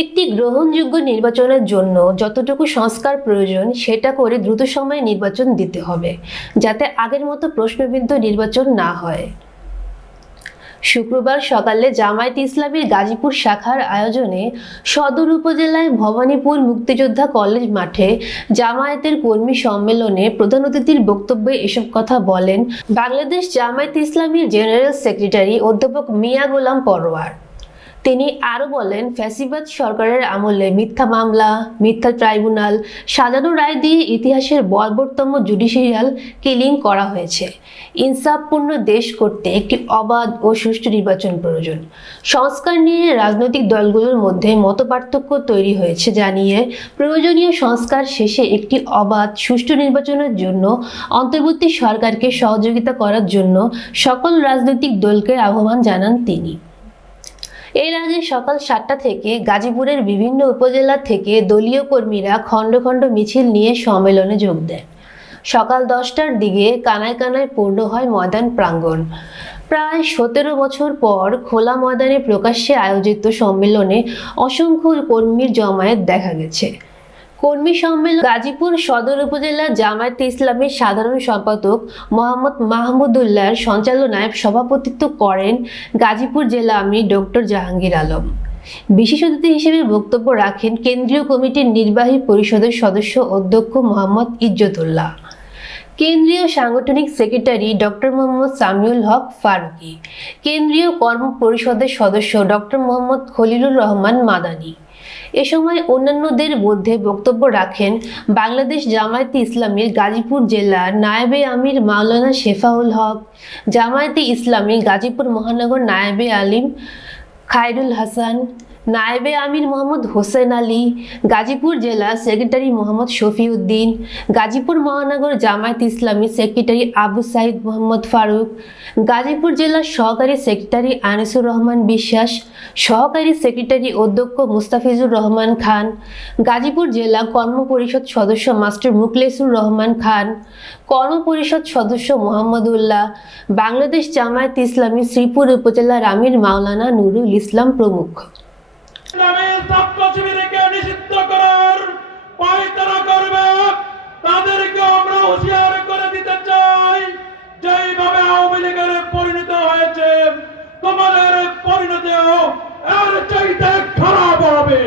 একটি গ্রহণযোগ্য নির্বাচনের জন্য যতটুকু সংস্কার প্রয়োজন সেটা করে দ্রুত সময়ে নির্বাচন দিতে হবে, যাতে আগের মতো প্রশ্নবিদ্ধ নির্বাচন না হয়। শুক্রবার সকালে জামায়াতে ইসলামীর গাজীপুর শাখার আয়োজনে সদর উপজেলায় ভবানীপুর মুক্তিযোদ্ধা কলেজ মাঠে জামায়াতের কর্মী সম্মেলনে প্রধান অতিথির বক্তব্যে এসব কথা বলেন বাংলাদেশ জামায়াতে ইসলামীর জেনারেল সেক্রেটারি অধ্যাপক মিয়া গোলাম পরোয়ার। তিনি আরো বলেন, ফ্যাসিবাদ সরকারের আমলে মিথ্যা মামলা, মিথ্যা ট্রাইব্যুনাল, সাজানো রায় দিয়ে ইতিহাসের বর্বরতম জুডিশিয়াল কিলিং করা হয়েছে। ইনসাফপূর্ণ দেশ করতে একটি অবাধ ও সুষ্ঠু নির্বাচন প্রয়োজন। সংস্কার নিয়ে রাজনৈতিক দলগুলোর মধ্যে মতপার্থক্য তৈরি হয়েছে জানিয়ে প্রয়োজনীয় সংস্কার শেষে একটি অবাধ সুষ্ঠু নির্বাচনের জন্য অন্তর্বর্তী সরকারকে সহযোগিতা করার জন্য সকল রাজনৈতিক দলকে আহ্বান জানান তিনি। এর আগে সকাল 7টা থেকে গাজীপুরের বিভিন্ন উপজেলা থেকে দলীয় কর্মীরা খণ্ড খণ্ড মিছিল নিয়ে সম্মেলনে যোগ দেন। সকাল 10টার দিকে কানায় কানায় পূর্ণ হয় ময়দান প্রাঙ্গণ। প্রায় 17 বছর পর খোলা ময়দানে প্রকাশ্যে আয়োজিত সম্মেলনে অসংখ্য কর্মীর জমায়েত দেখা গেছে। কর্মী সম্মেলন গাজীপুর সদর উপজেলা জামায়াতে ইসলামীর সাধারণ সম্পাদক মোহাম্মদ মাহমুদুল্লাহর সঞ্চালনায় সভাপতিত্ব করেন গাজীপুর জেলা আমির ডক্টর জাহাঙ্গীর আলম। বিশেষ অতিথি হিসেবে বক্তব্য রাখেন কেন্দ্রীয় কমিটির নির্বাহী পরিষদের সদস্য অধ্যক্ষ মোহাম্মদ ইজ্জতুল্লাহ, কেন্দ্রীয় সাংগঠনিক সেক্রেটারি ডক্টর মোহাম্মদ সামিউল হক ফারুকি, কেন্দ্রীয় কর্ম পরিষদের সদস্য ডক্টর মোহাম্মদ খলিলুর রহমান মাদানী। এ সময় অন্যান্যদের মধ্যে বক্তব্য রাখেন বাংলাদেশ জামায়াতে ইসলামীর গাজীপুর জেলার নায়েবে আমির মাওলানা শেফাউল হক, জামায়াতে ইসলামী গাজীপুর মহানগর নায়েবে আলিম খায়রুল হাসান, নায়েবে আমির মোহাম্মদ হোসেন আলী, গাজীপুর জেলা সেক্রেটারি মোহাম্মদ শফিউদ্দিন, গাজীপুর মহানগর জামায়াতে ইসলামী সেক্রেটারি আবু সাইদ মোহাম্মদ ফারুক, গাজীপুর জেলার সহকারী সেক্রেটারি আনিসুর রহমান বিশ্বাস, সহকারী সেক্রেটারি অধ্যক্ষ মুস্তাফিজুর রহমান খান, গাজীপুর জেলা কর্ম পরিষদ সদস্য মাস্টার মুখলেসুর রহমান খান, কর্ম পরিষদ সদস্য মোহাম্মদুল্লাহ, বাংলাদেশ জামায়াতে ইসলামী শ্রীপুর উপজেলার আমির মাওলানা নুরুল ইসলাম প্রমুখ। নিষিদ্ধ করার পায়তারা করবে তাদেরকে আমরা হুঁশিয়ার করে দিতে চাই, যেইভাবে আওয়ামী লীগের পরিণত হয়েছে তোমাদের পরিণতিও এর চাইতে খারাপ হবে।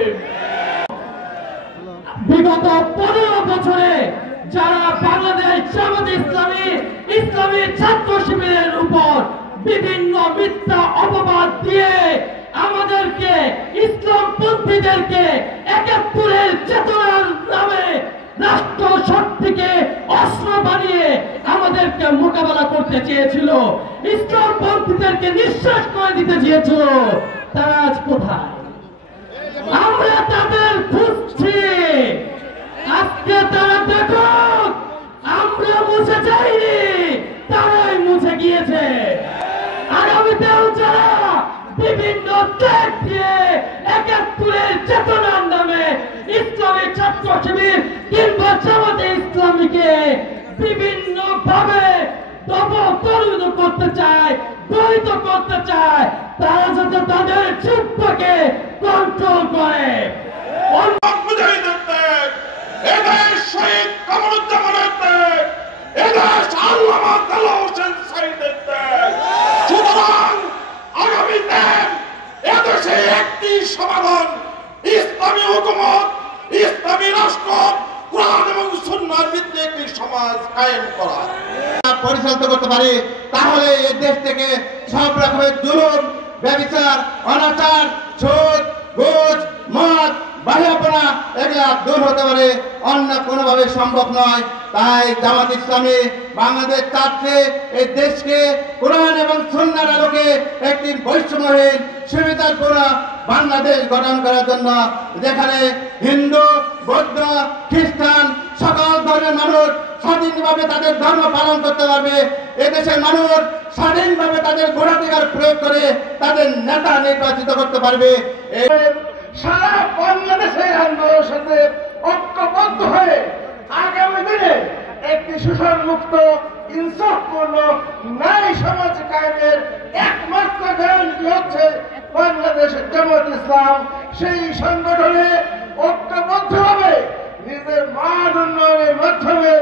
বিগত 15 বছরে যারা বাংলাদেশ জামায়াতে ইসলামী ছাত্র শিবিরের উপর বিভিন্ন মিথ্যা অপবাদ দিয়ে আমাদেরকে ইসলামপন্থীদেরকে 71-এর চেতনার নামে রাষ্ট্র শক্তিকে অস্ত্র বানিয়ে আমাদেরকে মোকাবেলা করতে চেয়েছিল, ইসলামপন্থীদেরকে নিঃশ্বাস করে দিতে চেয়েছিল, তারা আজ কোথায়? আমরা তাদের খুঁজছি। আজকে তারা দেখো আমরা মুছে যাইনি, তারাই মুছে গিয়েছে। আগামীতেও যারা বিভিন্ন ত্যাগ দিয়ে 71-এর চেতনার নামে ইসলামী ছাত্র শিবির কিংবা জামায়াতে ইসলামীকে বিভিন্ন ভাবে দমন করতে চায়, দলিত করতে চায়, তারা যাতে তাদের চিন্তাকে কন্ট্রোল করে। একটি সমাধান, ইসলামী হুকুমত, ইসলামী রাষ্ট্র, কুরআন এবং সুন্নাহর ভিত্তিতে একটি সমাজ কায়েম করা পরিচালিত করতে পারি, তাহলে এই দেশ থেকে সব রকমের জুলুম, ব্যভিচার, অনাচার, সুদ, ঘুষ, মদ, বাহিয়াপনা এগুলা দূর হতে পারে, অন্য কোনোভাবে সম্ভব নয়। তাই জামাত ইসলামী বাংলাদেশ চাচ্ছে এই দেশকে কোরআন এবং সুন্নাহর আলোকে একটি বৈষম্যহীন সুবিধাপূর্ণ বাংলাদেশ গঠন করার জন্য, যেখানে হিন্দু, বৌদ্ধ, খ্রিস্টান সকল ধর্মের মানুষ স্বাধীনভাবে তাদের ধর্ম পালন করতে পারবে, এদেশের মানুষ স্বাধীনভাবে তাদের ভোটাধিকার প্রয়োগ করে তাদের নেতা নির্বাচিত করতে পারবে। সারা বাংলাদেশের আন্দোলনের সাথে ঐক্যবদ্ধ হয়ে আগামী দিনে একটি শোষণমুক্ত ইনসাফপূর্ণ ন্যায় সমাজ কায়েমের একমাত্র গ্যারান্টি হচ্ছে বাংলাদেশের জামাত ইসলাম। সেই সংগঠনে ঐক্যবদ্ধভাবে নিজের মান উন্নয়নের মাধ্যমে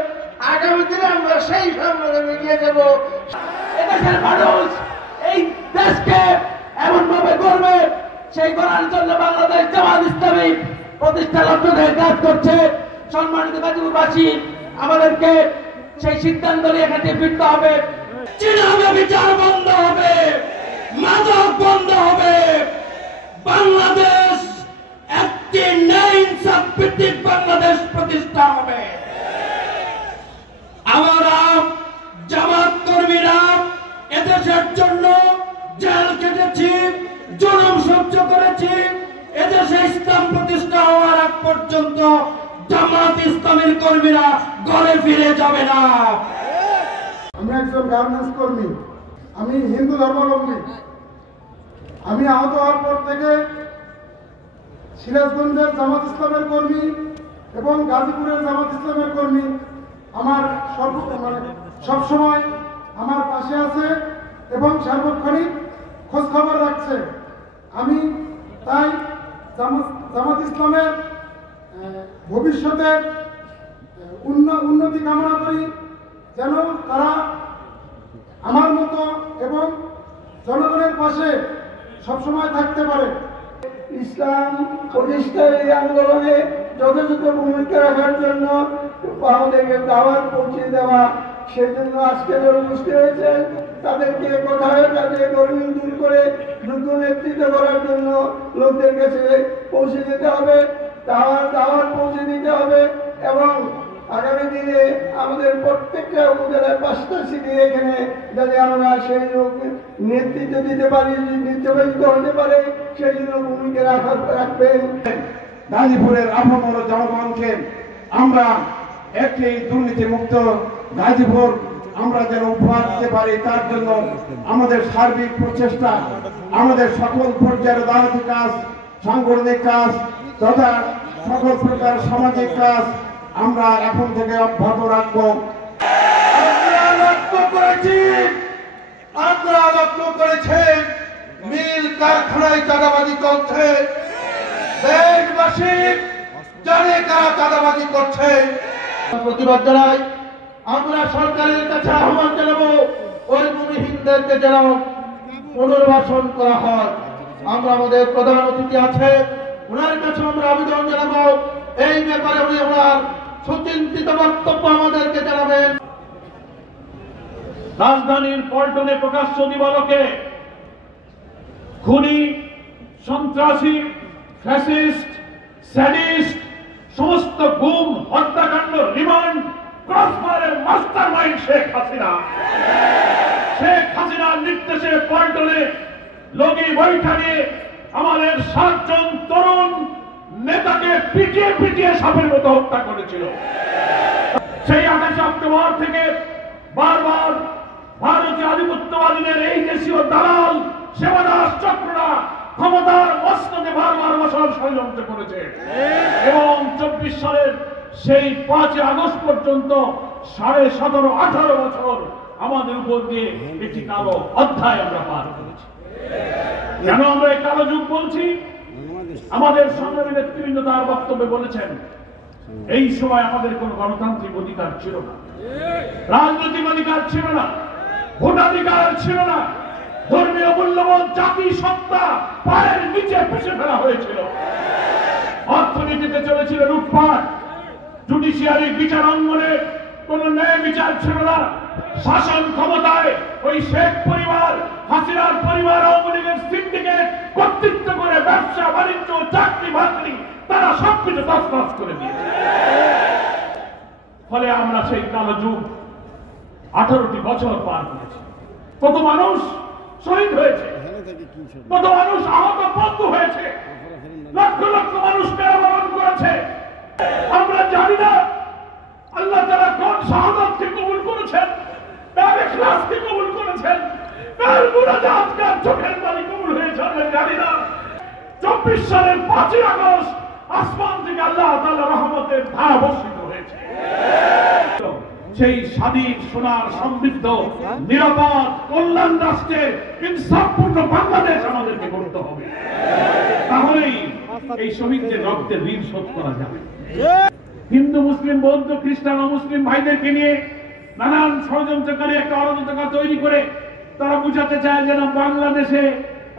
আগামী দিনে আমরা সেই সংগঠনে এগিয়ে যাব। এদেশের মানুষ এই দেশকে এমন ভাবে গড়বে, সেই গড়ার জন্য বাংলাদেশ জামাত ইসলামী প্রতিষ্ঠা লক্ষ্য হয়ে কাজ করছে। সম্মানিত গাজীপুরবাসী, আমাদেরকে সেই সিদ্ধান্ত নিয়ে এখানে ফিরতে হবে। চিনাবে বিচার বন্ধ হবে, মাদক বন্ধ হবে, বাংলাদেশ একটি ন্যায় ইনসাফ ভিত্তিক বাংলাদেশ প্রতিষ্ঠা হবে। আমরা জামাত কর্মীরা এদেশের জন্য জেল কেটেছি, জুলুম সহ্য করেছি। এদেশে ইসলাম প্রতিষ্ঠা হওয়ার আগ পর্যন্ত জামাত ইসলামের কর্মীরা ঘরে ফিরে যাবে না। আমি একজন গার্মেন্টস কর্মী, আমি হিন্দু ধর্মাবলম্বী। আমি আহত হওয়ার পর থেকে সিরাজগঞ্জের জামাত ইসলামের কর্মী এবং গাজীপুরের জামাত ইসলামের কর্মী আমার সবসময় আমার পাশে আছে এবং সার্বক্ষণিক খোঁজ খবর রাখছে। আমি তাই জামাত ইসলামের ভবিষ্যতের উন্নতি কামনা করি, যেন তারা আমার মতো এবং জনগণের পাশে সবসময় থাকতে পারে। ইসলাম প্রতিষ্ঠার এই আন্দোলনে যথাযথ ভূমিকা রাখার জন্য আমাদেরকে দাওয়াত পৌঁছে দেওয়া, সেই জন্য আজকে যারা উপস্থিত হয়েছেন তাদেরকে কোথায় তাদের কর্মী দূর করে দ্রুত নেতৃত্ব করার জন্য লোকদের কাছে পৌঁছে যেতে হবে, দাওয়াত পৌঁছে দিতে হবে। এবং আগামী দিনে আমাদের প্রত্যেকটা উপজেলায় 5টা সিটি এখানে যাতে আমরা সেই লোক নেতৃত্ব দিতে পারি, নির্বাচিত হতে পারে, সেই জন্য ভূমিকা রাখবেন। গাজীপুরের আপামর জনগণকে আমরা একটি দুর্নীতিমুক্ত গাজীপুর আমরা যেন উপহার দিতে পারি, তার জন্য আমাদের সার্বিক প্রচেষ্টা, আমাদের সকল পর্যায়ের রাজনৈতিক কাজ, সাংগঠনিক কাজ তথা সকল প্রকার সামাজিক কাজ আমরা এখন থেকে অব্যাহত রাখবো। আপনারা লক্ষ্য করেছেন মিল কারখানায় চাঁদাবাজি চলছে, দেশবাসী জানে কারা চাঁদাবাজি করছে। প্রতিবাদ জানাই, আমরা সরকারের কাছে আহ্বান জানাবো ওই ভূমিহীনদেরকে যেন পুনর্বাসন করা হয়। আমরা আমাদের প্রধান অতিথি আছে, ওনার কাছে আমরা আবেদন জানাবো এই ব্যাপারে উনি ওনার সুচিন্তিত বক্তব্য আমাদেরকে জানাবেন। রাজধানীর পল্টনে প্রকাশ্য দিবালোকে খুনি, সন্ত্রাসী, ফ্যাসিস্ট, স্যাডিস্ট, সমস্ত গুম, হত্যাকাণ্ড, রিমান্ড, ক্রসফায়ারের মাস্টারমাইন্ড শেখ হাসিনা। শেখ হাসিনার নির্দেশে পল্টনে লগি বৈঠা নিয়ে আমাদের 7 জন তরুণ নেতাকে পিটিয়ে পিটিয়ে সাপের মতো হত্যা করেছিল। সেই 28 অক্টোবর থেকে বারবার ভারতীয় আধিপত্যবাদীদের এই দেশীয় দালাল সেবাদাস চক্ররা ক্ষমতার মস্তকে বারবার বসার ষড়যন্ত্র করেছে এবং 24 সালের সেই 5 আগস্ট পর্যন্ত 17.5-18 বছর আমাদের উপর দিয়ে একটি কালো অধ্যায় আমরা পার করেছি। কেন আমরা এই কালো যুগ বলছি? আমাদের সংগ্রামী নেতৃবৃন্দ তার বক্তব্যে বলেছেন এই সময় আমাদের কোন গণতান্ত্রিক অধিকার ছিল না, রাজনৈতিক অধিকার ছিল না, ভোটাধিকার ছিল না, ধর্মীয় মূল্যবোধ, জাতি সত্তা পায়ের নিচে পিষে ফেলা হয়েছিল, অর্থনীতিতে চলেছিল লুটপাট, জুডিশিয়ারি বিচার অঙ্গনে কোন ন্যায় বিচার ছিল না, শাসন ক্ষমতায় ওই শেখ পরিবার, হাসিনার পরিবার, আওয়ামী লীগের সিন্ডিকেট কর্তৃত্ব করে ব্যবসা বাণিজ্য, চাকরি বাকরি তারা সবকিছু তছনছ করে দিয়েছে। ফলে আমরা সেই কালো যুগ 18টি বছর পার করেছি। কত মানুষ শহীদ হয়েছে, কত মানুষ আহত বন্ধু হয়েছে, লক্ষ লক্ষ মানুষকে অবরণ করেছে। আমরা জানি না আল্লাহ তাআলা কোন শাহাদাতকে কবুল করেছেন, কার ইখলাসকে কবুল করেছেন, কার মুনাজাত, কার চোখের পানি কবুল হয়েছে আমরা জানি না। 24 সালের 5 আগস্ট আসমান থেকে আল্লাহ তাআলার রহমতের ধারা বর্ষিত হয়েছে। সেই স্বাধীন সোনার সমৃদ্ধ নিরাপদ কল্যাণ রাষ্ট্রের ইনসাফপূর্ণ বাংলাদেশ আমাদেরকে করতে হবে। তাহলেই এই শহীদদের রক্তের ঋণ শোধ করা যাবে। হিন্দু মুসলিম বৌদ্ধ খ্রিস্টান অমুসলিম ভাইদেরকে নিয়ে নানান ষড়যন্ত্রকারী একটা অরাজকতা তৈরি করে তারা বুঝাতে চায় যে না, বাংলাদেশে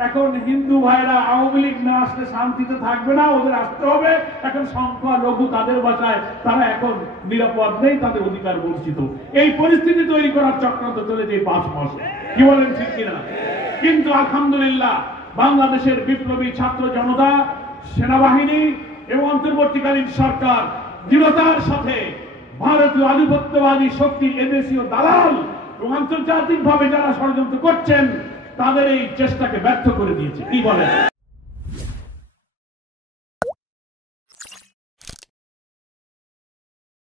এখন হিন্দু ভাইরা আওয়ামী লীগ না আসলে শান্তিতে থাকবে না, ওদের আসতে হবে। এখন সংখ্যা লঘু, তাদের ভাষায় তারা এখন নিরাপদ নেই, তাদের অধিকার বঞ্চিত। এই পরিস্থিতি তৈরি করার চক্রান্ত চলেছে এই 5 মাসে। কি বলেন, ঠিক কিনা? কিন্তু আলহামদুলিল্লাহ বাংলাদেশের বিপ্লবী ছাত্র জনতা, সেনাবাহিনী এবং অন্তর্বর্তীকালীন সরকার দৃঢ়তার সাথে ভারতীয় আধিপত্যবাদী শক্তির এদেশীয় দালাল এবং আন্তর্জাতিক ভাবে যারা ষড়যন্ত্র করছেন তাদের এই চেষ্টাকে ব্যর্থ করে দিয়েছে। কি বলেন?